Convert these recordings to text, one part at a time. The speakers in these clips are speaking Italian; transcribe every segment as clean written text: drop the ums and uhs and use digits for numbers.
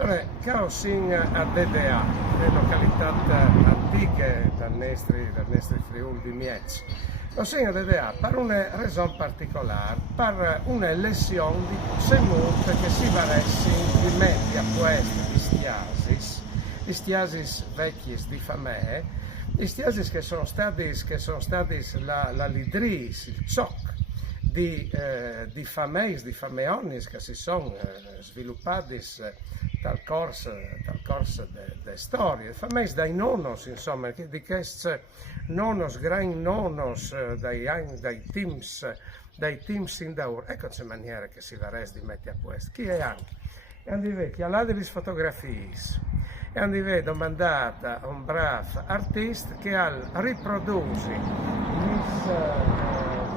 Allora, Caosin a DDA, le località antiche dal nostro Friuli di Miez. Caosin a DDA per una ragione particolare, per una lesione di semut che si varessi di metti a questo di stiasis vecchi di famè, di stiasis che sono stati la lidris, il zoc di fameis, di fameonis che si sono sviluppati dal corso delle storie, fameis dai nonos, insomma, di questi nonos, gran nonos, dai teams in daur. Ecco c'è maniera che si vares di mettere a questo. Chi è anche? E andive che alla delle fotografie, e andive domandata a un bravo artista che al riproduci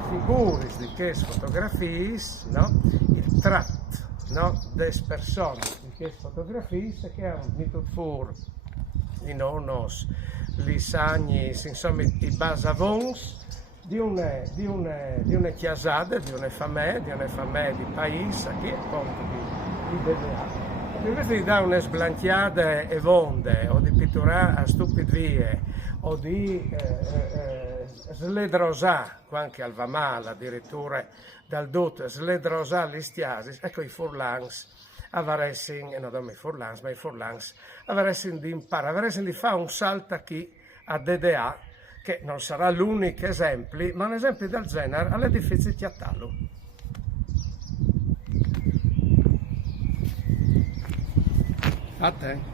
figuris di queste fotografie, no? Il tratto, no? Des persone di queste fotografie che hanno venuto fuori i nonos, li sagni, insomma i basavons di una chiasada, di una famè di paese che appunto di DDA. Invece di dare una sblanchiata e vonde, o di pitturare a stupidvie, o di sledrosà, anche al Vamal addirittura dal Dut, sledrosà gli stiasis, ecco i furlans avaressin, non i furlans, ma i furlans avaressin di imparare, avaressin di fare un salto a chi a DDA, che non sarà l'unico esempio, ma un esempio del genere all'edificio Chiattalu. A te.